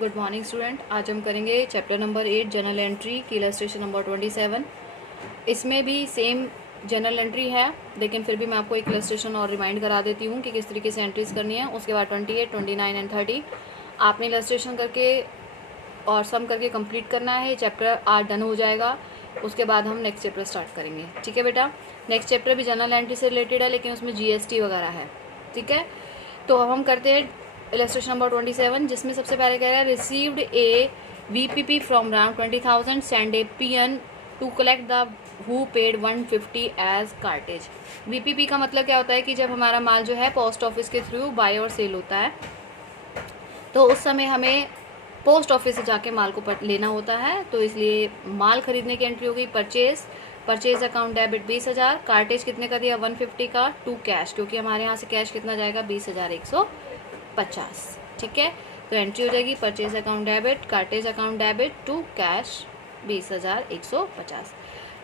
Good morning student. आज हम करेंगे चैप्टर नंबर 8 जनरल एंट्री की इलस्ट्रेशन नंबर 27। इसमें भी सेम जनरल एंट्री है, लेकिन फिर भी मैं आपको एक इलस्ट्रेशन और रिमाइंड करा देती हूँ कि किस तरीके से एंट्रीज करनी है। उसके बाद 28, 29 एंड 30 आपने इलस्ट्रेशन करके और सम करके कंप्लीट करना है। चैप्टर आज डन हो जाएगा। उसके बाद हम नेक्स्ट चैप्टर स्टार्ट करेंगे। ठीक है बेटा। नेक्स्ट चैप्टर भी जनरल एंट्री से रिलेटेड है, लेकिन उसमें जीएसटी वगैरह है। ठीक है, तो अब हम करते हैं इलस्ट्रेशन नंबर 27, जिसमें सबसे पहले कह रहा है received a VPP from round 20,000 send a PN to collect the who paid 150 as cartage. VPP का मतलब क्या होता है कि जब हमारा माल जो है पोस्ट ऑफिस के थ्रू बाय और सेल होता है, तो उस समय हमें पोस्ट ऑफिस से जाके माल को लेना होता है। तो इसलिए माल खरीदने की एंट्री हो गई परचेज अकाउंट डेबिट 20,000, कार्टेज कितने का दिया 150 का, टू कैश, क्योंकि हमारे यहाँ से कैश कितना जाएगा 20,150। ठीक है, तो एंट्री हो जाएगी purchase account debit, cartage account debit to cash 20,150।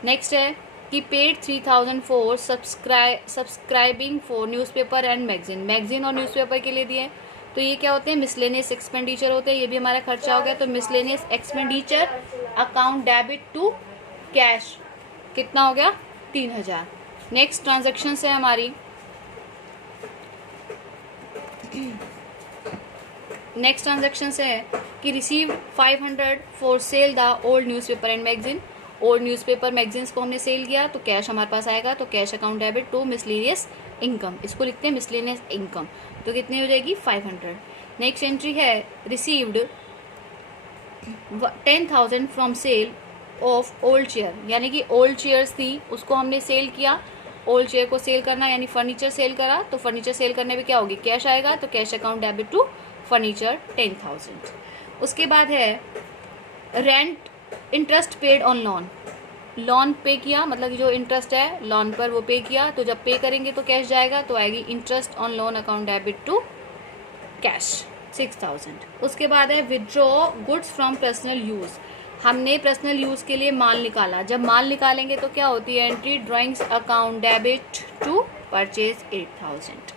Next है कि paid 3,000 for subscribing for newspaper and magazine और न्यूज़पेपर के लिए दिए। तो ये क्या होते हैं, मिसलेनियस एक्सपेंडिचर होते हैं। ये भी हमारा खर्चा हो गया। तो miscellaneous expenditure account debit to cash कितना हो गया 3,000। नेक्स्ट ट्रांजेक्शन है हमारी, नेक्स्ट ट्रांजेक्शन है कि receive 500 for sale the old newspaper and magazine. Old newspaper magazines को हमने सेल किया, तो कैश हमारे पास आएगा। तो cash account debit to miscellaneous income, इसको लिखते हैं मिसलेनियस इनकम। तो कितनी हो जाएगी 500। नेक्स्ट एंट्री है received 10,000 from sale of old chair, यानी कि ओल्ड चेयर्स थी उसको हमने सेल किया। ओल्ड चेयर को सेल करना यानी फर्नीचर सेल करा, तो फर्नीचर सेल करने में क्या होगी कैश आएगा। तो cash account debit to furniture 10,000। उसके बाद है rent interest paid on loan, loan पे किया, मतलब जो इंटरेस्ट है लोन पर वो पे किया। तो जब पे करेंगे तो कैश जाएगा, तो आएगी interest on loan account debit to cash 6,000। उसके बाद है withdraw goods from personal use, हमने पर्सनल यूज के लिए माल निकाला। जब माल निकालेंगे तो क्या होती है entry drawings account debit to purchase 8,000।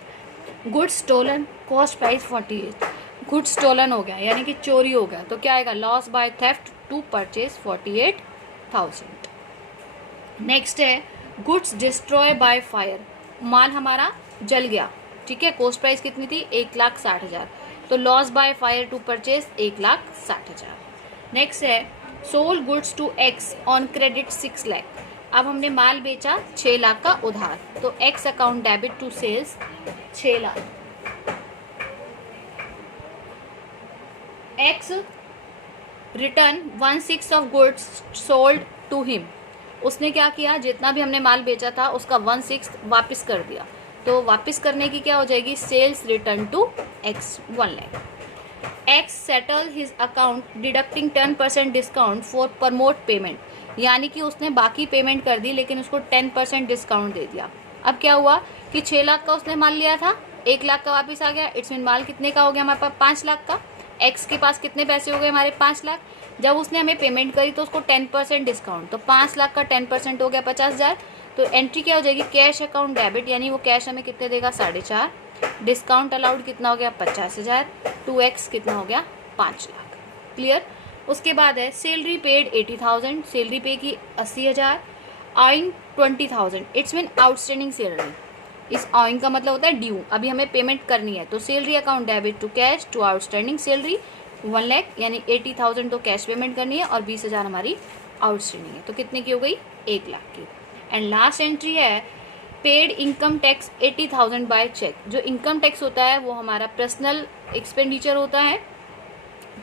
Goods stolen cost price 48, goods stolen हो गया यानी कि चोरी हो गया, तो क्या आएगा loss by theft to purchase 48,000। Next है गुड्स डिस्ट्रॉय बाय फायर, माल हमारा जल गया। ठीक है, कॉस्ट प्राइस कितनी थी 1,60,000, तो loss by fire to purchase 1,60,000। Next है sold goods to X on credit 6 lakh, अब हमने माल बेचा 6 लाख का उधार, तो X account debit to sales 6 lakh. X return 1/6 of goods sold to him, उसने क्या किया जितना भी हमने माल बेचा था उसका 1/6 वापस कर दिया। तो वापस करने की क्या हो जाएगी sales return to x 1 lakh. X settle his account deducting 10% discount for promote payment, यानी कि उसने बाकी पेमेंट कर दी लेकिन उसको 10% डिस्काउंट दे दिया। अब क्या हुआ कि 6 लाख का उसने माल लिया था, 1 लाख का वापस आ गया। इट्स मीन माल कितने का हो गया हमारे पास 5 लाख का। एक्स के पास कितने पैसे हो गए हमारे 5 लाख। जब उसने हमें पेमेंट करी तो उसको 10% डिस्काउंट, तो 5 लाख का 10% हो गया 50,000। तो एंट्री क्या हो जाएगी कैश अकाउंट डेबिट, यानी वो कैश हमें कितने देगा 4.5, डिस्काउंट अलाउड कितना हो गया 50,000, 2x कितना हो गया 5 लाख। क्लियर। उसके बाद है सैलरी पेड 80,000, सैलरी पे की 80,000, ऑइंग 20,000, इट्स मीन आउटस्टैंडिंग सैलरी। इस ऑइंग का मतलब होता है ड्यू, अभी हमें पेमेंट करनी है। तो salary account debit to cash to outstanding salary 1 lakh, यानी 80,000 तो कैश पेमेंट करनी है और 20,000 हमारी आउटस्टैंडिंग है, तो कितने की हो गई 1 लाख की। एंड लास्ट एंट्री है paid income tax 80,000 by cheque. जो इनकम टैक्स होता है वो हमारा पर्सनल एक्सपेंडिचर होता है,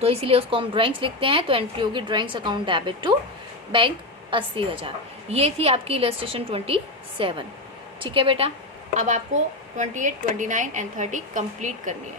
तो इसलिए उसको हम ड्राइंग्स लिखते हैं। तो एंट्री होगी drawings account debit to bank 80,000। ये थी आपकी इलस्ट्रेशन 27। ठीक है बेटा, अब आपको 28, 29 एंड 30 कंप्लीट करनी है।